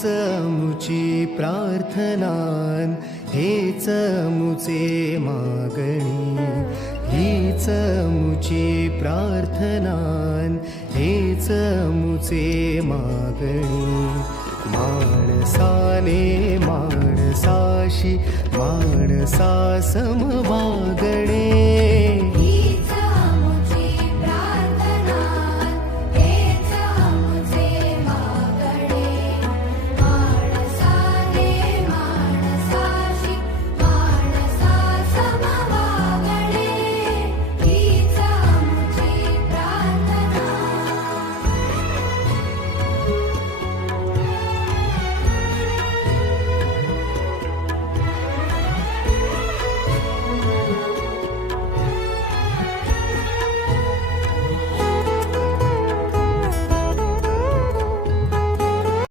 हेच मुची प्रार्थनान, हेच मुचे मागणी, हीच मुची प्रार्थनान, हेच मुचे मागणी. माणसाने माणसाशी माणसासम वागणे,